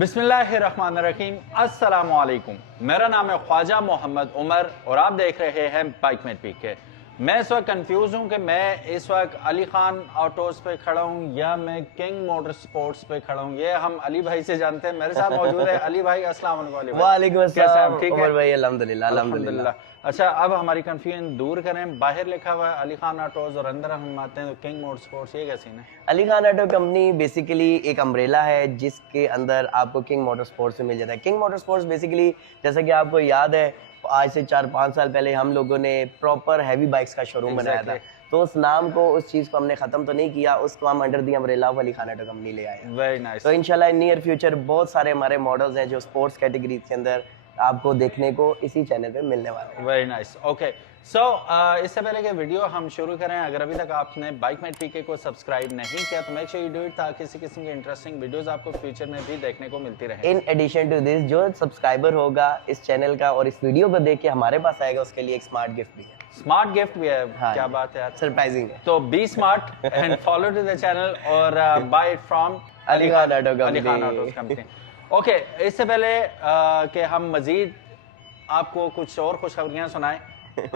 बिस्मिल्लाहिर्रहमानिर्रहीम, अस्सलामुअलैकुम। मेरा नाम है ख्वाजा मोहम्मद उमर और आप देख रहे हैं बाइक मेट पीके। मैं इस वक्त कंफ्यूज हूं कि मैं इस वक्त अली खान ऑटोज पे खड़ा हूं या मैं किंग मोटर स्पोर्ट्स पे खड़ा हूं। ये हम अली भाई से जानते हैं। मेरे साथ मौजूद है अली भाई। अस्सलाम वालेकुम। वालेकुम अस्सलाम ठीक है उमर भाई, अल्हम्दुलिल्लाह अल्हम्दुलिल्लाह। अच्छा, अब हमारी कंफ्यूजन दूर करें। बाहर लिखा हुआ है अली खान ऑटोज और अंदर हम आते हैं तो किंग मोटर स्पोर्ट्स। ये क्या सीन है? Ali Khan auto company basically एक अम्ब्रेला है जिसके अंदर आपको किंग मोटर स्पोर्ट्स में मिल जाता है। किंग मोटर स्पोर्ट्स बेसिकली, जैसा कि आपको याद है, आज से 4-5 साल पहले हम लोगों ने प्रॉपर हैवी बाइक्स का शोरूम बनाया था। तो उस नाम को, उस चीज को हमने खत्म तो नहीं किया, उसको हम under the umbrella of Ali Khan auto company ले आए। Very nice. तो इंशाल्लाह इन नियर फ्यूचर बहुत सारे हमारे मॉडल्स हैं जो स्पोर्ट्स कैटेगरी के अंदर आपको देखने को इसी चैनल पे मिलने वाले हैं। Very nice. ओके, सो इससे पहले कि वीडियो हम शुरू करें, अगर अभी तक आपने बाइक मेट पीके को सब्सक्राइब नहीं किया तो make sure you do it, ताकि इसी किस्म की इंटरेस्टिंग वीडियोस आपको फ्यूचर में भी देखने को मिलती रहे। इन एडिशन टू दिस, जो सब्सक्राइबर होगा इस चैनल का और इस वीडियो को देख के हमारे पास आएगा, उसके लिए एक स्मार्ट गिफ्ट भी है। स्मार्ट गिफ्ट भी है? हाँ, क्या बात है यार, सरप्राइजिंग है। तो be smart and follow to the channel और buy it from Ali Khan auto company. Okay, इससे पहले कि हम मजीद आपको कुछ और खुशखबरियां सुनाएं,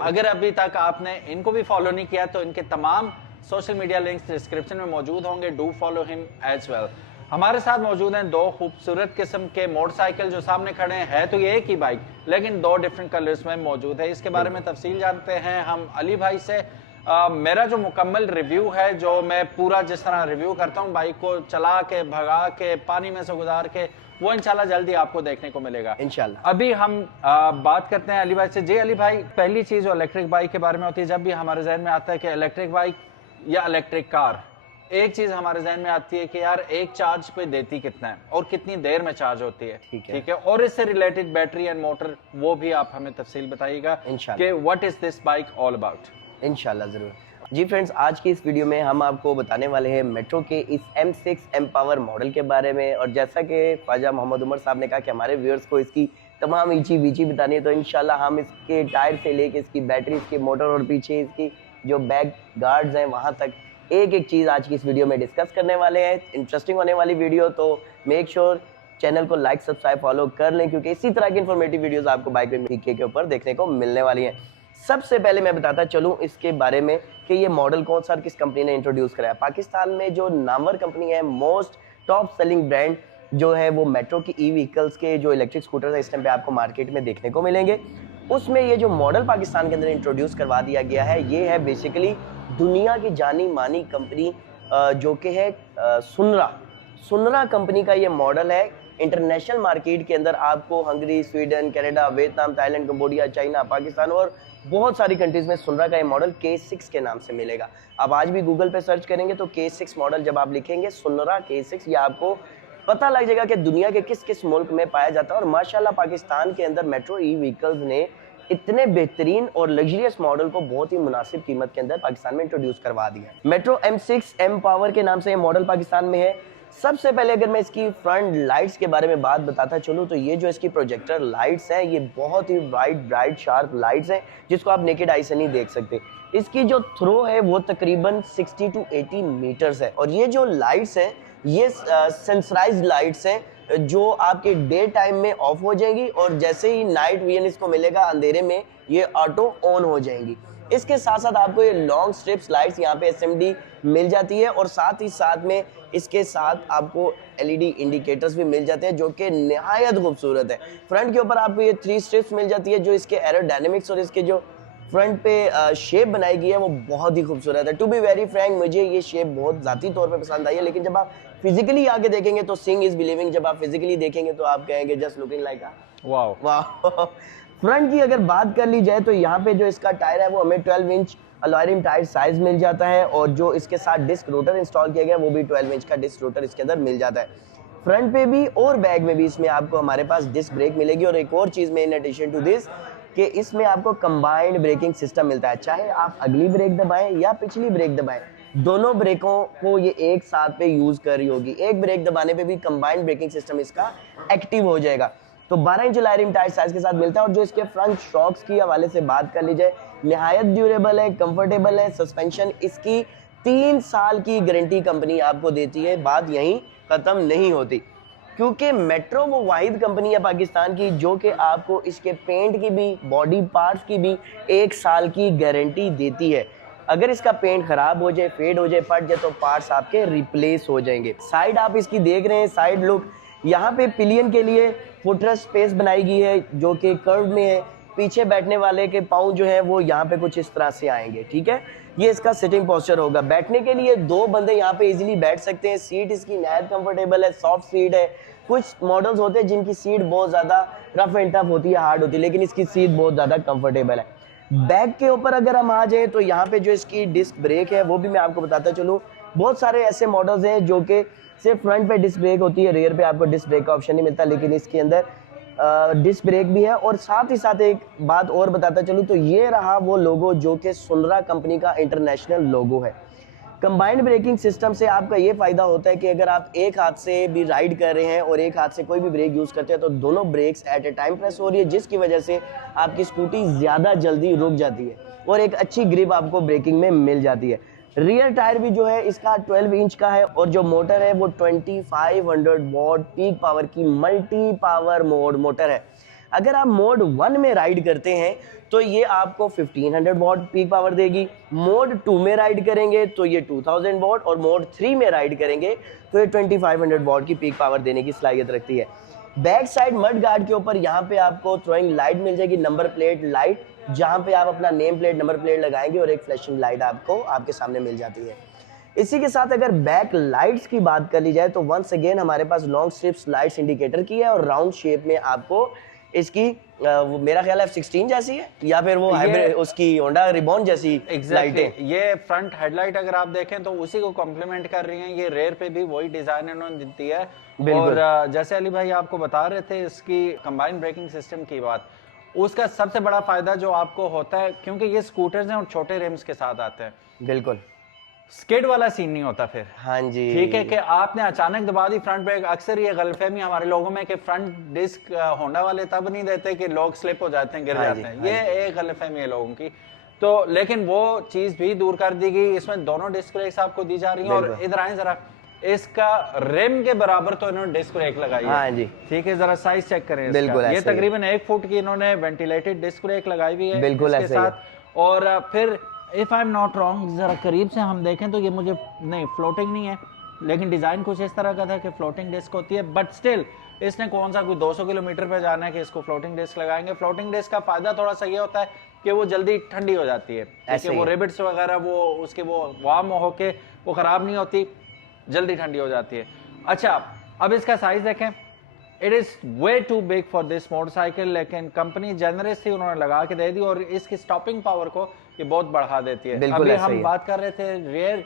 अगर अभी तक आपने इनको भी फॉलो नहीं किया तो इनके तमाम सोशल मीडिया लिंक्स डिस्क्रिप्शन में मौजूद होंगे। Do follow him as well. हमारे साथ मौजूद हैं दो खूबसूरत किस्म के मोटरसाइकिल जो सामने खड़े हैं। तो ये एक ही बाइक लेकिन दो डिफरेंट कलर्स में मौजूद है। इसके बारे में तफसील जानते हैं हम अली भाई से। मेरा जो मुकम्मल रिव्यू है, जो मैं पूरा जिस तरह रिव्यू करता हूँ बाइक को चला के, भगा के, पानी में से गुजार के, वो इंशाल्लाह जल्दी आपको देखने को मिलेगा इंशाल्लाह। अभी हम बात करते हैं अली भाई से। जी अली भाई, पहली चीज जो इलेक्ट्रिक बाइक के बारे में होती है, जब भी हमारे जहन में आता है कि इलेक्ट्रिक बाइक या इलेक्ट्रिक कार, एक चीज हमारे जहन में आती है कि यार एक चार्ज पे देती कितना है और कितनी देर में चार्ज होती है। ठीक है, और इससे रिलेटेड बैटरी एंड मोटर, वो भी आप हमें तफसील बताइएगा कि what is this bike all about. इंशाल्लाह जरूर। जी फ्रेंड्स, आज की इस वीडियो में हम आपको बताने वाले हैं मेट्रो के इस M6 एम्पावर मॉडल के बारे में। और जैसा कि ख्वाजा मोहम्मद उमर साहब ने कहा कि हमारे व्यूअर्स को इसकी तमाम ईची बीची बतानी है, तो इंशाल्लाह हम इसके टायर से लेके इसकी बैटरी, इसके मोटर और पीछे इसकी जो बैक गार्ड्स हैं वहाँ तक एक एक चीज़ आज की इस वीडियो में डिस्कस करने वाले हैं। इंटरेस्टिंग होने वाली वीडियो, तो मेक श्योर चैनल को लाइक, सब्सक्राइब, फॉलो कर लें, क्योंकि इसी तरह की इन्फॉर्मेटिव वीडियोस आपको बाइक में पीके के ऊपर देखने को मिलने वाली हैं। सबसे पहले मैं बताता चलूं इसके बारे में कि ये मॉडल कौन सा और किस कंपनी ने इंट्रोड्यूस कराया। पाकिस्तान में जो नामवर कंपनी है, मोस्ट टॉप सेलिंग ब्रांड जो है वो मेट्रो की ई व्हीकल्स के जो इलेक्ट्रिक स्कूटर्स है इस टाइम पे आपको मार्केट में देखने को मिलेंगे। उसमें ये जो मॉडल पाकिस्तान के अंदर इंट्रोड्यूस करवा दिया गया है, ये है बेसिकली दुनिया की जानी मानी कंपनी जो कि है सुनरा कंपनी का ये मॉडल है। इंटरनेशनल मार्केट के अंदर आपको Hungary, Sweden, Canada, Vietnam, Thailand, Cambodia, China, Pakistan और बहुत सारी कंट्रीज में सुनरा का ये मॉडल K6 के नाम से मिलेगा। आप आज भी गूगल पे सर्च करेंगे तो K6 मॉडल जब आप लिखेंगे सुनरा K6, ये आपको पता लग जाएगा कि दुनिया के किस किस मुल्क में पाया जाता है। और माशाल्लाह पाकिस्तान के अंदर मेट्रो ई व्हीकल्स ने इतने बेहतरीन और लग्जरियस मॉडल को बहुत ही मुनासिब कीमत के अंदर पाकिस्तान में इंट्रोड्यूस करवा दिया। मेट्रो M6 एम पावर के नाम से ये मॉडल पाकिस्तान में है। सबसे पहले अगर मैं इसकी फ्रंट लाइट्स के बारे में बात बताता चलूँ तो ये जो इसकी प्रोजेक्टर लाइट्स हैं, ये बहुत ही ब्राइट शार्प लाइट्स हैं जिसको आप नेकेड आई से नहीं देख सकते। इसकी जो थ्रो है वो तकरीबन 60 to 80 मीटर्स है। और ये जो लाइट्स हैं ये सेंसराइज्ड लाइट्स हैं जो आपके डे टाइम में ऑफ हो जाएंगी और जैसे ही नाइट विजन इसको मिलेगा अंधेरे में ये ऑटो ऑन हो जाएंगी। इसके साथ साथ आपको ये लॉन्ग स्ट्रिप्स लाइट्स यहाँ पे SMD मिल जाती है और साथ ही साथ में इसके साथ आपको LED इंडिकेटर्स भी मिल जाते हैं जो कि निहायत खूबसूरत है। फ्रंट के ऊपर आपको ये 3 स्ट्रिप्स मिल जाती है जो इसके एरोडायनेमिक्स और इसके जो फ्रंट पे शेप बनाई गई है वो बहुत ही खूबसूरत है। टू बी वेरी फ्रैंक, मुझे ये शेप बहुत ज़ाती तौर पे पसंद आई है, लेकिन जब आप फिजिकली आके देखेंगे तो सिंग इज बिलीविंग, जब आप फिजिकली देखेंगे तो आप कहेंगे just looking like wow wow. Front की अगर बात कर ली जाए तो यहाँ पे जो इसका टायर है वो हमें 12 inch alloy rim tyre size मिल जाता है और जो इसके साथ डिस्क रोटर इंस्टॉल किया गया वो भी 12 इंच का डिस्क रोटर इसके अंदर मिल जाता है। फ्रंट पे भी और बैक में भी इसमें आपको हमारे पास डिस्क ब्रेक मिलेगी। और एक और चीज़ में इन एडिशन टू दिस कि इसमें आपको कंबाइंड ब्रेकिंग सिस्टम मिलता है, चाहे आप अगली ब्रेक दबाएं या पिछली ब्रेक दबाएं, दोनों ब्रेकों को ये एक साथ पे यूज कर रही होगी। एक ब्रेक दबाने पे भी कंबाइंड ब्रेकिंग सिस्टम इसका एक्टिव हो जाएगा। तो 12 inch alloy rim tyre size के साथ मिलता है। और जो इसके फ्रंट शॉक्स की हवाले से बात कर ली जाए, निहायत ड्यूरेबल है, कंफर्टेबल है। सस्पेंशन इसकी 3 साल की गारंटी कंपनी आपको देती है, बात यहीं खत्म नहीं होती। क्योंकि मेट्रो वो वाहिद कंपनी है पाकिस्तान की जो कि आपको इसके पेंट की भी, बॉडी पार्ट्स की भी 1 साल की गारंटी देती है। अगर इसका पेंट खराब हो जाए, फेड हो जाए, फट जाए तो पार्ट्स आपके रिप्लेस हो जाएंगे। साइड आप इसकी देख रहे हैं, साइड लुक, यहाँ पे पिलियन के लिए फुटरेस्ट स्पेस बनाई गई है जो कि कर्व में है। पीछे बैठने वाले के पाँव जो है वो यहाँ पे कुछ इस तरह से आएंगे, ठीक है। ये इसका सिटिंग पोस्चर होगा। बैठने के लिए 2 बंदे यहाँ पे इजीली बैठ सकते हैं। सीट इसकी नहायत कंफर्टेबल है, सॉफ्ट सीट है। कुछ मॉडल्स होते हैं जिनकी सीट बहुत ज़्यादा रफ एंड टफ होती है, हार्ड होती है, लेकिन इसकी सीट बहुत ज़्यादा कंफर्टेबल है। बैक के ऊपर अगर हम आ जाएँ तो यहाँ पे जो इसकी डिस्क ब्रेक है वो भी मैं आपको बताता चलूँ। बहुत सारे ऐसे मॉडल्स हैं जो कि सिर्फ फ्रंट पे डिस्क ब्रेक होती है, रेयर पे आपको डिस्क ब्रेक का ऑप्शन नहीं मिलता, लेकिन इसके अंदर डिस्क ब्रेक भी है। और साथ ही साथ एक बात और बताता चलूँ तो ये रहा वो लोगो जो कि सुनरा कंपनी का इंटरनेशनल लोगो है। कंबाइंड ब्रेकिंग सिस्टम से आपका ये फायदा होता है कि अगर आप एक हाथ से भी राइड कर रहे हैं और एक हाथ से कोई भी ब्रेक यूज करते हैं तो दोनों brakes at a time press हो रही है, जिसकी वजह से आपकी स्कूटी ज्यादा जल्दी रुक जाती है और एक अच्छी ग्रिप आपको ब्रेकिंग में मिल जाती है। रियर टायर भी जो है इसका 12 इंच का है और जो मोटर है वो 2500 वॉट पीक पावर की मल्टी पावर मोड मोटर है। अगर आप मोड 1 में राइड करते हैं तो ये आपको 1500 वॉट पीक पावर देगी। मोड 2 में राइड करेंगे तो ये 2000 वॉट और मोड 3 में राइड करेंगे तो ये 2500 वॉट की पीक पावर देने की सलाहियत रखती है। बैक साइड मड गार्ड के ऊपर यहाँ पे आपको थ्रोइंग लाइट मिल जाएगी, नंबर प्लेट लाइट, जहाँ पे आप अपना नेम प्लेट, नंबर प्लेट लगाएंगे और एक फ्लैशिंग लाइट आपको आपके सामने मिल जाती है। इसी के साथ अगर बैक लाइट्स की बात कर ली जाए तो वंस अगेन हमारे पास लॉन्ग स्ट्रिप्स लाइट्स इंडिकेटर की है और राउंड शेप में आपको इसकी वो मेरा ख्याल है F16 जैसी है या फिर वो हाइब्रिड उसकी होंडा रिबॉन जैसी लाइटें। ये फ्रंट हेडलाइट अगर आप देखें तो उसी को कॉम्प्लीमेंट कर रही हैं। ये रेयर पे भी वही डिजाइन इन्होंने दी है। और जैसे अली भाई आपको बता रहे थे इसकी कंबाइंड ब्रेकिंग सिस्टम की बात, उसका सबसे बड़ा फायदा जो आपको होता है, क्योंकि ये स्कूटर्स हैं और छोटे रिम्स के साथ आते हैं, बिल्कुल स्किड वाला सीन नहीं होता फिर। हाँ जी, ठीक है कि आपने अचानक दबा दी फ्रंट ब्रेक। अक्सर ये गलतफहमी हमारे लोगों में कि फ्रंट डिस्क होंडा वाले तब नहीं देते कि लोग स्लिप हो जाते हैं, गिर जाते हैं। ये एक गलतफहमी है लोगों की। तो लेकिन वो चीज भी दूर कर दी गई। इसमें दोनों डिस्क ब्रेक्स आपको दी जा रही हैं। और इधर आए जरा, इसका रिम के बराबर तो इन्होंने डिस्क ब्रेक लगाई है। हाँ जी, ठीक है, जरा साइज चेक करें। बिल्कुल ये तकरीबन 1 फुट की इन्होंने वेंटिलेटेड डिस्क ब्रेक लगाई हुई है बिल्कुल इसके साथ। और फिर if I am not wrong, जरा करीब से हम देखें तो ये मुझे नहीं, फ्लोटिंग नहीं है, लेकिन डिजाइन कुछ इस तरह का था कि फ्लोटिंग डिस्क होती है। बट स्टिल इसने कौन सा कोई 200 किलोमीटर पे जाना है कि इसको फ्लोटिंग डिस्क लगाएंगे। फ्लोटिंग डिस्क का फायदा थोड़ा सा ये होता है कि वो जल्दी ठंडी हो जाती है, क्योंकि वो रिबिट्स वगैरह वो उसके वो वार्म होके वो खराब नहीं होती, जल्दी ठंडी हो जाती है। अच्छा, अब इसका साइज देखें। It is way too big for this motorcycle, लेकिन कंपनी जनरस थी, उन्होंने लगा के दे दी और इसकी स्टॉपिंग पावर को ये बहुत बढ़ा देती है। अभी हम बात कर रहे थे रेयर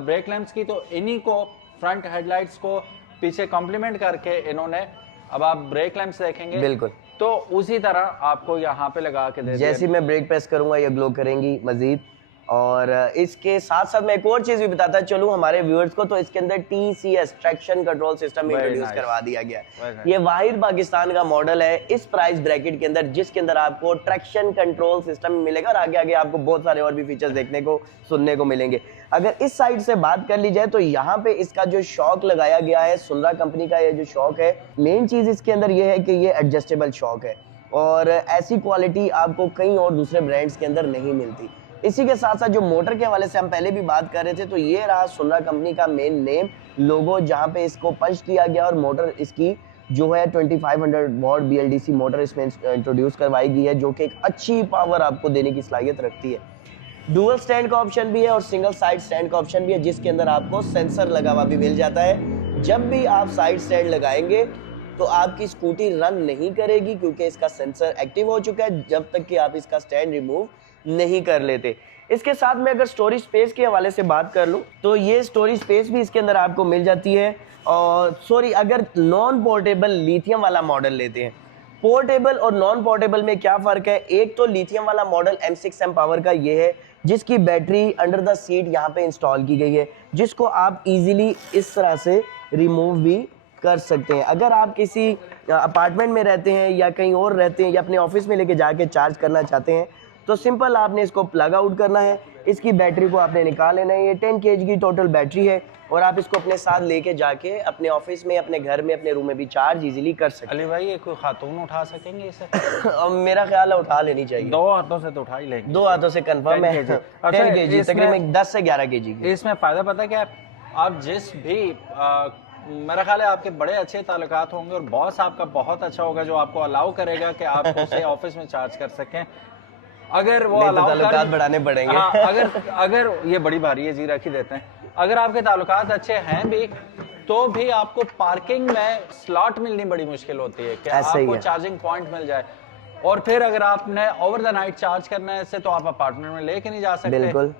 ब्रेक लैंप्स की, तो इन्हीं को फ्रंट हेडलाइट्स को पीछे कॉम्प्लीमेंट करके इन्होंने, अब आप ब्रेक लैंप्स देखेंगे बिल्कुल तो उसी तरह आपको यहाँ पे लगा के दे दिया। जैसे मैं ब्रेक प्रेस करूंगा ये ग्लो करेंगी मजीद। और इसके साथ साथ मैं एक और चीज भी बताता चलूं हमारे व्यूअर्स को, तो इसके अंदर TCS traction control system introduce करवा दिया गया है। ये वाहिद पाकिस्तान का मॉडल है इस प्राइस ब्रैकेट के अंदर जिसके अंदर आपको ट्रैक्शन कंट्रोल सिस्टम मिलेगा और आगे आगे आपको बहुत सारे और भी फीचर्स देखने को सुनने को मिलेंगे। अगर इस साइड से बात कर ली जाए तो यहाँ पे इसका जो शॉक लगाया गया है, सुनरा कंपनी का ये जो शॉक है, मेन चीज इसके अंदर ये है कि ये एडजस्टेबल शॉक है और ऐसी क्वालिटी आपको कहीं और दूसरे ब्रांड्स के अंदर नहीं मिलती। इसी के साथ साथ जो मोटर के हवाले से हम पहले भी बात कर रहे थे, तो ये रहा सुनरा कंपनी का मेन नेम लोगो, जहां पे इसको पंच किया गया और मोटर इसकी जो है 2500 वॉट BLDC मोटर इसमें इंट्रोड्यूस करवाई गई है, जो कि एक अच्छी पावर आपको देने की सलाहियत रखती है। डुअल स्टैंड का ऑप्शन भी है और सिंगल साइड स्टैंड का ऑप्शन भी है, जिसके अंदर आपको सेंसर लगा हुआ भी मिल जाता है। जब भी आप साइड स्टैंड लगाएंगे तो आपकी स्कूटी रन नहीं करेगी, क्योंकि इसका सेंसर एक्टिव हो चुका है जब तक कि आप इसका स्टैंड रिमूव नहीं कर लेते। इसके साथ में अगर स्टोरेज स्पेस के हवाले से बात कर लूं तो ये स्टोरेज स्पेस भी इसके अंदर आपको मिल जाती है। और अगर नॉन पोर्टेबल लिथियम वाला मॉडल लेते हैं, पोर्टेबल और नॉन पोर्टेबल में क्या फ़र्क है? एक तो लिथियम वाला मॉडल M6 एम्पावर का ये है जिसकी बैटरी अंडर द सीट यहाँ पे इंस्टॉल की गई है, जिसको आप इजीली इस तरह से रिमूव भी कर सकते हैं। अगर आप किसी अपार्टमेंट में रहते हैं या कहीं और रहते हैं या अपने ऑफिस में लेके जाके चार्ज करना चाहते हैं तो सिंपल आपने इसको प्लग आउट करना है, इसकी बैटरी को आपने निकाल लेना है। ये 10 kg की टोटल बैटरी है, और आप इसको अपने साथ लेके जाके अपने ऑफिस में, अपने घर में, अपने रूम में भी चार्ज इजीली कर सकते अली भाई, ये कोई खातून उठा सकेंगे इसे? हैं। अब मेरा ख्याल है उठा लेनी चाहिए। 2 हाथों से तो उठा ही लेंगे। 2 हाथों से कंफर्म 10 है। kg। 10 kg, इसमें- तकरीबन 10 से 11 kg की। इसमें फायदा पता क्या है, आप जिस भी मेरा ख्याल है आपके बड़े अच्छे ताल्लुकात होंगे और बॉस आपका बहुत अच्छा होगा जो आपको अलाउ करेगा कि आप उसे ऑफिस में चार्ज कर सकें। अगर वो नहीं तो अलाउ ताल्लुकात बढ़ाने पड़ेंगे। हाँ, अगर ये बड़ी भारी है जी, रख ही देते हैं। अगर आपके ताल्लुकात अच्छे हैं भी तो भी आपको पार्किंग में स्लॉट मिलनी बड़ी मुश्किल होती है कि ऐसे ही आपको है। चार्जिंग पॉइंट मिल जाए। और फिर अगर आपने ओवर द नाइट चार्ज करना है इससे, तो आप अपार्टमेंट में लेके नहीं जा सकते। बिल्कुल।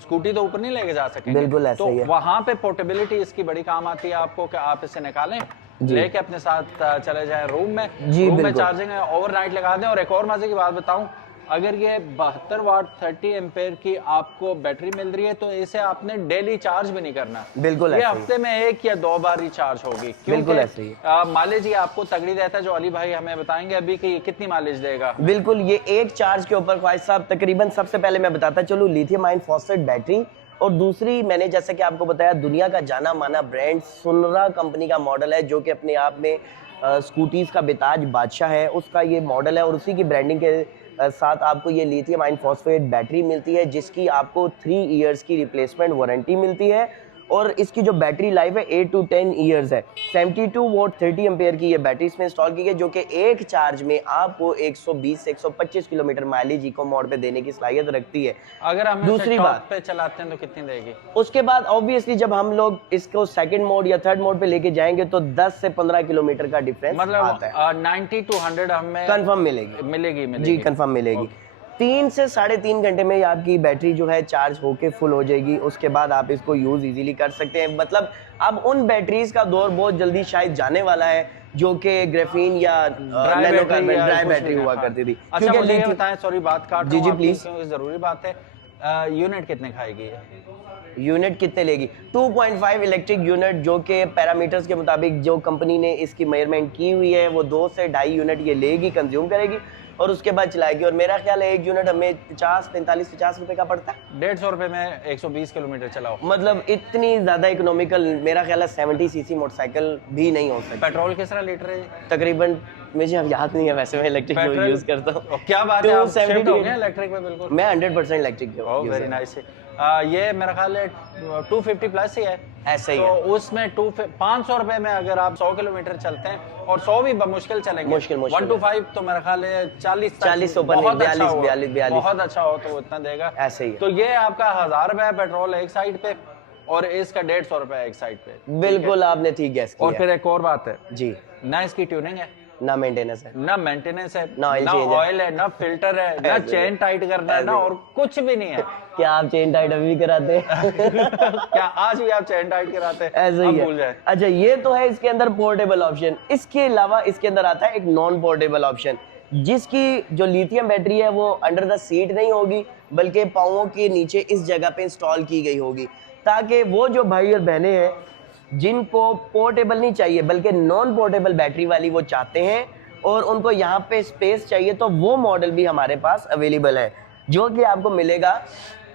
स्कूटी तो ऊपर नहीं लेके जा सकेंगे। बिल्कुल ऐसे तो ही है। वहां पे पोर्टेबिलिटी इसकी बड़ी काम आती है आपको कि आप इसे निकालें, लेके अपने साथ चले जाएं रूम में। जी, रूम में बिल्कुल। चार्जिंग है, ओवरनाइट लगा दें। और एक और मजे की बात बताऊं, अगर ये 72 वाट 30 एम्पेयर की आपको बैटरी मिल रही है तो इसे आपने डेली चार्ज भी नहीं करना। बिल्कुल ये ऐसे ही। हफ्ते में 1 या 2 बार ही चार्ज होगी। बिल्कुल ऐसे ही। माइलेज ही आपको तगड़ी देता है, जो अली भाई हमें बताएंगे अभी कि ये कितनी माइलेज देगा। बिल्कुल, ये एक चार्ज के ऊपर ख्वाहिश साहब तकरीबन, सबसे पहले मैं बताता चलूं, लिथियम आयन फॉस्फेट बैटरी, और दूसरी मैंने जैसे कि आपको बताया दुनिया का जाना माना ब्रांड सुनरा कंपनी का मॉडल है जो कि अपने आप में स्कूटीज का बेताज बादशाह है, उसका ये मॉडल है। और उसी की ब्रांडिंग के साथ आपको ये लिथियम आयन फॉस्फेट बैटरी मिलती है जिसकी आपको 3 इयर्स की रिप्लेसमेंट वारंटी मिलती है। और इसकी जो बैटरी लाइफ है 8 to 10 इयर्स है। 72 वोल्ट 30 एम्पेयर की ये बैटरी इसमें इंस्टॉल की गई जो कि एक चार्ज में आपको 120 से 125 किलोमीटर माइलेज इको मोड पे देने की सलाहियत रखती है। अगर हम दूसरी बात पे चलाते हैं तो कितनी देगी? उसके बाद ऑब्वियसली जब हम लोग इसको सेकंड मोड या थर्ड मोड पे लेके जाएंगे तो 10 से 15 किलोमीटर का डिफरेंस मतलब आता है। 90 to 100 हमें कंफर्म मिलेगी। मिलेगी जी कंफर्म मिलेगी। 3 से 3.5 घंटे में आपकी बैटरी जो है चार्ज होके फुल हो जाएगी। उसके बाद आप इसको यूज इजीली कर सकते हैं। मतलब अब उन बैटरीज का दौर बहुत जल्दी शायद जाने वाला है जो कि ग्रेफीन या नैनो कार्बन ड्राई बैटरी हुआ करती थी। अच्छा मुझे ये बताएं, सॉरी बात काट जी, रहा हूं आपकी, प्लीज। क्योंकि जरूरी बात है। यूनिट कितने खाएगी ये? यूनिट कितने लेगी? 2.5 इलेक्ट्रिक यूनिट जो कि पैरामीटर्स के मुताबिक जो कंपनी ने इसकी मेजरमेंट की हुई है वो 2 से 2.5 यूनिट ये लेगी, कंज्यूम करेगी और उसके बाद चलाएगी। और मेरा ख्याल है एक यूनिट हमें 50 रुपए का पड़ता है। 150 रुपए में 120 किलोमीटर चलाओ। मतलब इतनी ज्यादा इकोनॉमिकल मेरा ख्याल है 70 सीसी मोटरसाइकिल भी नहीं हो सकती। पेट्रोल किस तरह लीटर है? तकरीबन मुझे अब याद नहीं है, वैसे मैं इलेक्ट्रिक यूज करता हूँ। क्या बात है, आप 270 शिफ्ट हो गए इलेक्ट्रिक में? बिल्कुल, मैं 100% इलेक्ट्रिक ओह वेरी नाइस। ये मेरा ख्याल है 250 प्लस ही है। ऐसे ही तो है। उसमें 500 रुपए में अगर आप 100 किलोमीटर चलते हैं, और 100 भी मुश्किल चलेंगे, मुश्किल 1 to 5 तो मेरा ख्याल है 40 40 ऊपर नहीं, 42 बहुत अच्छा हो तो उतना देगा। ऐसे ही है। तो ये आपका 1000 रुपए पेट्रोल एक साइड पे और इसका 150 रुपए एक साइड पे। बिल्कुल आपने ठीक गैस किया। और फिर एक और बात है जी, ना, इसकी ट्यूनिंग है, ना मेंटेनेंस है, ना मेंटेनेंस है, ना ऑयल ना चेंज है। ऑयल है, ना फिल्टर है, ना चेन टाइट करना है, ना और कुछ भी नहीं है। क्या आप चेन टाइट अभी भी कराते हैं? क्या आज भी आप चेन टाइट कराते हैं? ऐसे अब ही भूल है। जाए। अच्छा, ये तो है इसके अंदर पोर्टेबल ऑप्शन। इसके अलावा इसके अंदर आता है एक नॉन पोर्टेबल ऑप्शन जिसकी जो लिथियम बैटरी है वो अंडर द सीट नहीं होगी बल्कि पाँवों के नीचे इस जगह पे इंस्टॉल की गई होगी, ताकि वो जो भाई और बहनें हैं जिनको पोर्टेबल नहीं चाहिए बल्कि नॉन पोर्टेबल बैटरी वाली वो चाहते हैं और उनको यहाँ पे स्पेस चाहिए, तो वो मॉडल भी हमारे पास अवेलेबल है जो कि आपको मिलेगा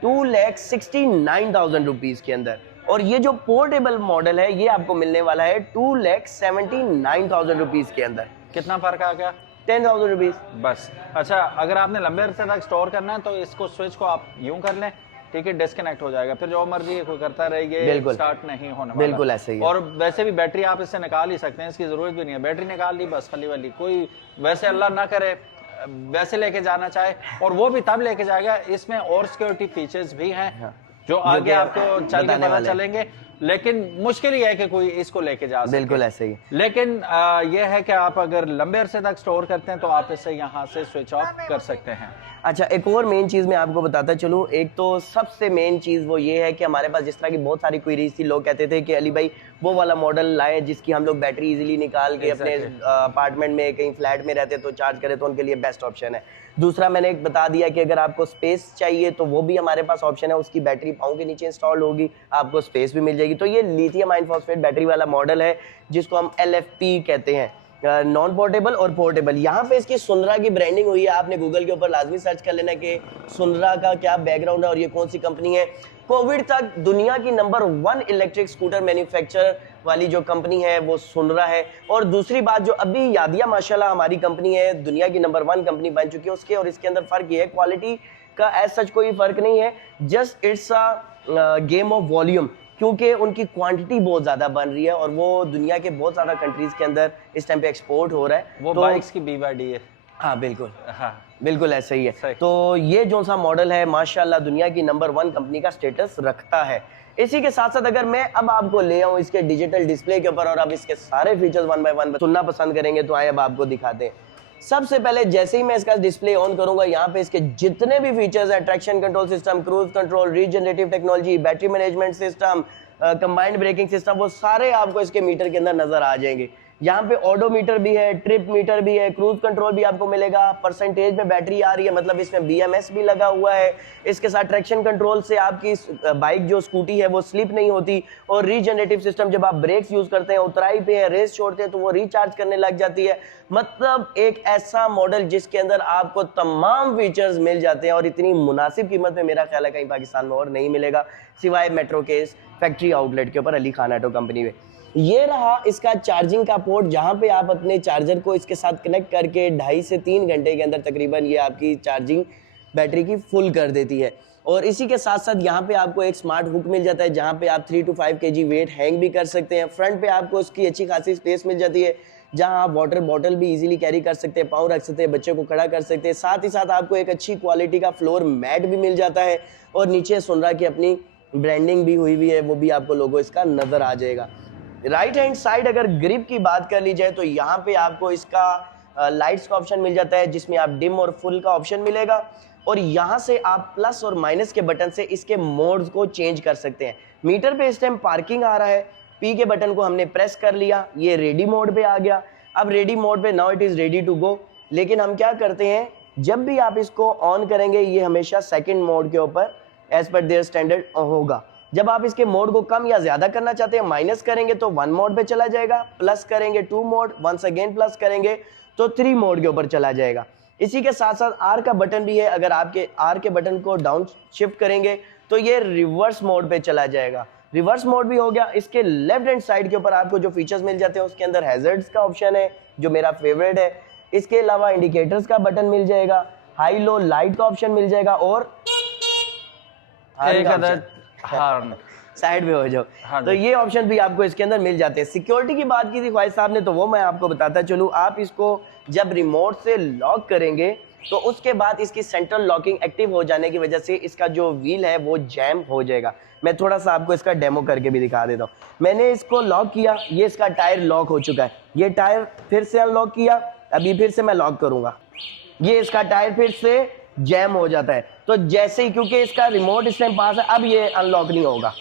2,69,000 रुपीज के अंदर। और ये जो पोर्टेबल मॉडल है ये आपको मिलने वाला है 2,79,000 रुपीज के अंदर। कितना फर्क आ गया? 10,000 रुपीज बस। अच्छा, अगर आपने लंबे अरसे तक स्टोर करना है तो इसको स्विच को आप यूं कर लें, ठीक है, डिस्कनेक्ट हो जाएगा, फिर जो मर्जी कोई करता रहेगा, बिल्कुल स्टार्ट नहीं होने वाला। बिल्कुल ऐसे ही है। और वैसे भी बैटरी आप इससे निकाल ही सकते हैं, इसकी जरूरत भी नहीं है। बैटरी निकाल ली बस, खली वाली, कोई वैसे अल्लाह ना करे वैसे लेके जाना चाहे, और वो भी तब लेके जाएगा। इसमें और सिक्योरिटी फीचर्स भी हैं जो आगे आपको चल के पता चलेंगे, लेकिन मुश्किल ही है कि कोई इसको लेके जा सके। बिल्कुल ऐसे ही। लेकिन ये है कि आप अगर लंबे अरसे तक स्टोर करते हैं तो आप इसे यहाँ से स्विच ऑफ कर सकते हैं। अच्छा, एक और मेन चीज़ मैं आपको बताता चलूँ। एक तो सबसे मेन चीज़ वो ये है कि हमारे पास जिस तरह की बहुत सारी क्वेरीज थी, लोग कहते थे कि अली भाई वो वाला मॉडल लाएं जिसकी हम लोग बैटरी इजीली निकाल के अपने अपार्टमेंट में कहीं फ्लैट में रहते तो चार्ज करें, तो उनके लिए बेस्ट ऑप्शन है। दूसरा मैंने एक बता दिया कि अगर आपको स्पेस चाहिए तो वो भी हमारे पास ऑप्शन है, उसकी बैटरी पाँव के नीचे इंस्टॉल होगी, आपको स्पेस भी मिल जाएगी। तो ये लिथियम आयन फॉस्फेट बैटरी वाला मॉडल है जिसको हम LFP कहते हैं, नॉन पोर्टेबल और पोर्टेबल। यहाँ पे इसकी सुनरा की ब्रांडिंग हुई है, आपने गूगल के ऊपर लाजमी सर्च कर लेना कि सुनरा का क्या बैकग्राउंड है और ये कौन सी कंपनी है। कोविड तक दुनिया की नंबर 1 इलेक्ट्रिक स्कूटर मैन्युफैक्चरर वाली जो कंपनी है वो सुन रहा है। और दूसरी बात, जो अभी यादिया माशाल्लाह हमारी कंपनी है, दुनिया की नंबर 1 कंपनी बन चुकी है, उसके और इसके अंदर फर्क ये है, क्वालिटी का एज सच कोई फर्क नहीं है, just it's a game of volume, क्योंकि उनकी क्वांटिटी बहुत ज्यादा बन रही है और वो दुनिया के बहुत ज्यादा कंट्रीज के अंदर इस टाइम पे एक्सपोर्ट हो रहा है। वो तो बाइक्स की BYD है। हाँ बिल्कुल, हाँ बिल्कुल ऐसा ही है। सही। तो ये जो सा मॉडल है माशाल्लाह दुनिया की नंबर 1 कंपनी का स्टेटस रखता है। इसी के साथ साथ अगर मैं अब आपको ले आऊं इसके डिजिटल डिस्प्ले के ऊपर और अब इसके सारे फीचर्स 1 बाय 1 सुनना पसंद करेंगे, तो आए अब आपको दिखाते हैं। सबसे पहले जैसे ही मैं इसका डिस्प्ले ऑन करूंगा, यहाँ पे इसके जितने भी फीचर्स है, traction control system, cruise control, regenerative technology, battery management system, combined braking system, वो सारे आपको इसके मीटर के अंदर नजर आ जाएंगे। यहाँ पे ऑडोमीटर भी है, ट्रिप मीटर भी है, क्रूज कंट्रोल भी आपको मिलेगा, परसेंटेज में बैटरी आ रही है, मतलब इसमें BMS भी लगा हुआ है। इसके साथ ट्रैक्शन कंट्रोल से आपकी बाइक जो स्कूटी है वो स्लिप नहीं होती, और रीजनरेटिव सिस्टम, जब आप ब्रेक्स यूज करते हैं, उतराई पे है, रेस छोड़ते हैं, तो वो रिचार्ज करने लग जाती है। मतलब एक ऐसा मॉडल जिसके अंदर आपको तमाम फीचर्स मिल जाते हैं और इतनी मुनासिब कीमत में मेरा ख्याल है कहीं पाकिस्तान में और नहीं मिलेगा, सिवाय मेट्रो के इस फैक्ट्री आउटलेट के ऊपर, अली खान ऑटो कंपनी में। ये रहा इसका चार्जिंग का पोर्ट, जहां पे आप अपने चार्जर को इसके साथ कनेक्ट करके 2.5 से 3 घंटे के अंदर तकरीबन ये आपकी चार्जिंग बैटरी की फुल कर देती है। और इसी के साथ साथ यहाँ पे आपको एक स्मार्ट हुक मिल जाता है, जहाँ पे आप 3 to 5 kg वेट हैंग भी कर सकते हैं। फ्रंट पे आपको इसकी अच्छी खासी स्पेस मिल जाती है, जहाँ आप वाटर बॉटल भी इजीली कैरी कर सकते हैं, पाँव रख सकते हैं, बच्चे को खड़ा कर सकते हैं। साथ ही साथ आपको एक अच्छी क्वालिटी का फ्लोर मैट भी मिल जाता है, और नीचे सुनरा की अपनी ब्रांडिंग भी हुई है, वो भी आपको लोगो इसका नजर आ जाएगा। राइट हैंड साइड अगर ग्रिप की बात कर ली जाए, तो यहाँ पे आपको इसका लाइट्स का ऑप्शन मिल जाता है, जिसमें आप डिम और फुल का ऑप्शन मिलेगा, और यहाँ से आप प्लस और माइनस के बटन से इसके मोड्स को चेंज कर सकते हैं। मीटर पे इस टाइम पार्किंग आ रहा है, P के बटन को हमने प्रेस कर लिया, ये रेडी मोड पे आ गया। अब रेडी मोड पे now it is ready to go. लेकिन हम क्या करते हैं, जब भी आप इसको ऑन करेंगे, ये हमेशा सेकंड मोड के ऊपर एज पर देयर स्टैंडर्ड होगा। जब आप इसके मोड को कम या ज्यादा करना चाहते हैं, माइनस करेंगे तो 1 मोड पे चला जाएगा, प्लस करेंगे 2 मोड, वंस अगेन प्लस करेंगे तो 3 मोड के ऊपर चला जाएगा। इसी के साथ साथ R का बटन भी है, अगर आपके R के बटन को डाउन शिफ्ट करेंगे तो ये रिवर्स मोड पे चला जाएगा। रिवर्स मोड भी हो गया। इसके लेफ्ट हैंड साइड के ऊपर आपको जो फीचर्स मिल जाते हैं, उसके अंदर हैजर्ड्स का ऑप्शन है, जो मेरा फेवरेट है। इसके अलावा इंडिकेटर्स का बटन मिल जाएगा, हाई लो लाइट का ऑप्शन मिल जाएगा, और हॉर्न साइड में हो जाओ, तो ये ऑप्शन भी आपको इसके अंदर मिल जाते हैं। सिक्योरिटी की बात की थी ख्वाहिश साहब ने, तो वो मैं आपको बताता चलूँ। आप इसको जब रिमोट से लॉक करेंगे, तो उसके बाद इसकी सेंट्रल लॉकिंग एक्टिव हो जाने की वजह से इसका जो व्हील है वो जैम हो जाएगा। मैं थोड़ा सा आपको इसका डेमो करके भी दिखा देता हूँ। मैंने इसको लॉक किया, ये इसका टायर लॉक हो चुका है। ये टायर फिर से अनलॉक किया, अभी फिर से मैं लॉक करूंगा, ये इसका टायर फिर से जैम हो जाता है। तो जैसे ही, क्योंकि इसका रिमोट इस टाइम पास है, अब ये अनलॉक नहीं होगा।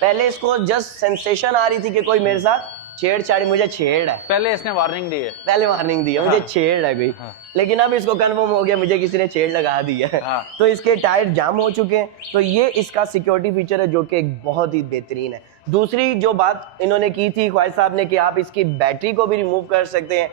पहले इसको जस्ट सेंसेशन आ रही थी कि कोई मेरे साथ छेड़छाड़ी, मुझे छेड़ है, पहले इसने वार्निंग दी है, पहले वार्निंग दी है, मुझे छेड़ है कोई, लेकिन अब इसको कन्फर्म हो गया मुझे किसी ने छेड़ लगा दी है। तो इसके टायर जाम हो चुके हैं। तो ये इसका सिक्योरिटी फीचर है, जो कि एक बहुत ही बेहतरीन है। दूसरी जो बात इन्होंने की थी ख्वाहिश साहब ने, कि आप इसकी बैटरी को भी रिमूव कर सकते हैं।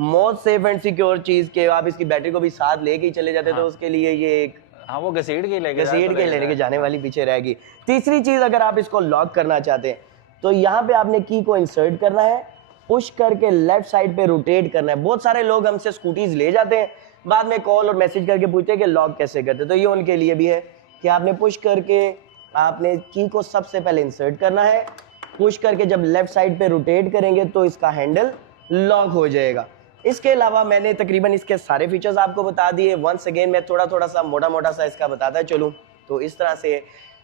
मोस्ट सेफ एंड सिक्योर चीज के आप इसकी बैटरी को भी साथ लेके ही चले जाते, तो उसके लिए ये एक वो घसीट के लेके जाने वाली पीछे रहेगी। तीसरी चीज, अगर आप इसको लॉक करना चाहते हैं, तो यहाँ पे आपने की को इंसर्ट करना है, पुश करके लेफ्ट साइड पे रोटेट करना है। बहुत सारे लोग हमसे स्कूटीज ले जाते हैं, बाद में कॉल और मैसेज करके पूछते हैं कि लॉक कैसे करते, तो ये उनके लिए भी है कि आपने पुश करके आपने की को सबसे पहले इंसर्ट करना है, पुश करके जब लेफ्ट साइड पे रोटेट करेंगे तो इसका हैंडल लॉक हो जाएगा। इसके अलावा मैंने तकरीबन इसके सारे फीचर्स आपको बता दिए। वंस अगेन मैं थोड़ा सा मोटा सा इसका बताता चलूँ, तो इस तरह से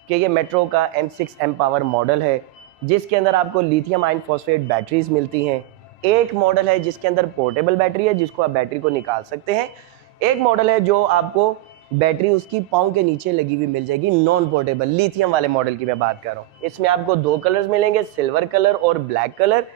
कि ये मेट्रो का M6 M पावर मॉडल है, जिसके अंदर आपको लिथियम आयन फॉस्फेट बैटरीज मिलती हैं। एक मॉडल है जिसके अंदर पोर्टेबल बैटरी है, जिसको आप बैटरी को निकाल सकते हैं। एक मॉडल है जो आपको बैटरी उसकी पाँव के नीचे लगी हुई मिल जाएगी, नॉन पोर्टेबल लिथियम वाले मॉडल की मैं बात कर रहा हूँ। इसमें आपको 2 कलर्स मिलेंगे, सिल्वर कलर और ब्लैक कलर।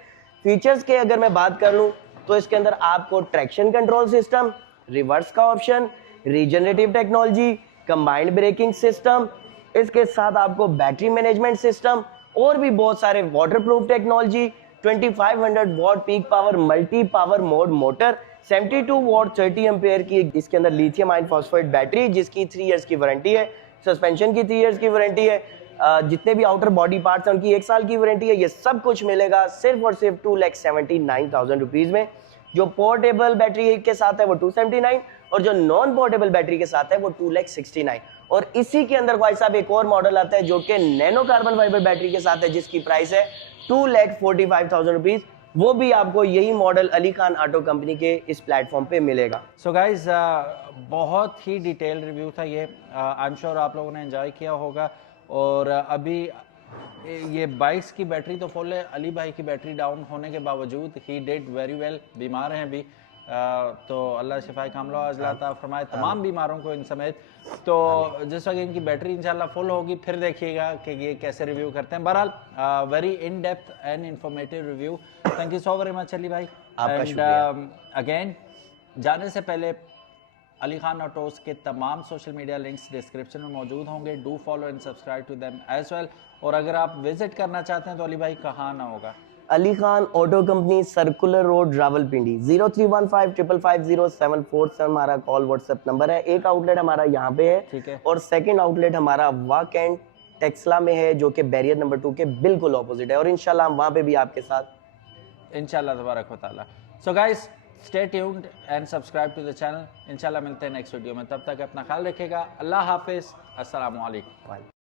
फीचर्स के अगर मैं बात कर लूँ, तो इसके अंदर आपको ट्रैक्शन कंट्रोल सिस्टम, रिवर्स का option, regenerative technology, combined braking system, इसके साथ आपको बैटरी मैनेजमेंट सिस्टम और भी बहुत सारे waterproof technology, 2500 watt peak power multi power mode motor, 72 what 30 ampere की इसके अंदर लिथियम आयन फॉस्फेट बैटरी, जिसकी 3 इयर्स की वारंटी है, सस्पेंशन की 3 इयर्स की वारंटी है, जितने भी आउटर बॉडी पार्ट्स हैं उनकी 1 साल की वारंटी है। ये सब कुछ मिलेगा सिर्फ और सिर्फ 2,79,000 रुपीज में। जो पोर्टेबल बैटरी के साथ है वो 279 और जो नॉन पोर्टेबल बैटरी के साथ है वो 2,69,000। और इसी के अंदर भाई साहब एक और मॉडल आता है जो कि नैनो कार्बन फाइबर बैटरी के साथ है, जिसकी प्राइस है 2,45,000 रुपीज। वो भी आपको यही model Ali Khan auto company के इस प्लेटफॉर्म पे मिलेगा। सो गाइज बहुत ही डिटेल रिव्यू था ये, आई एम श्योर आप लोगों ने एंजॉय किया होगा। और अभी ये बाइक्स की बैटरी तो फुल है, अली भाई की बैटरी डाउन होने के बावजूद ही डिड वेरी वेल। बीमार हैं अभी, तो अल्लाह शिफाए कामला अजला अता फरमाए तमाम बीमारों को इन समेत। तो जिस वक्त इनकी बैटरी इंशाल्लाह फुल होगी फिर देखिएगा कि ये कैसे रिव्यू करते हैं। बहरहाल very in depth and informative review. Thank you so very much Ali भाई। आपका शुक्रिया। अगेन जाने से पहले अली खान ऑटोस के तमाम सोशल मीडिया लिंक्स डिस्क्रिप्शन में मौजूद होंगे। Do follow and subscribe to them as well. और अगर आप विजिट करना चाहते हैं तो अली भाई कहाँ आना होगा? Ali Khan auto company, circular road, Rawalpindi. 0315550747 हमारा कॉल व्हाट्सएप नंबर है। एक आउटलेट हमारा यहाँ पे है, ठीक है, और सेकंड आउटलेट हमारा वाकेंड टेक्सला में है, जो कि बैरियर नंबर 2 के बिल्कुल ऑपोजिट है। और इंशाल्लाह हम वहाँ पे भी आपके साथ इंशाल्लाह तबारक व तआला। So guys stay tuned and subscribe to the channel. इंशाल्लाह मिलते हैं नेक्स्ट वीडियो में, तब तक अपना ख्याल रखिएगा। अल्लाह हाफिज, अस्सलामु अलैकुम।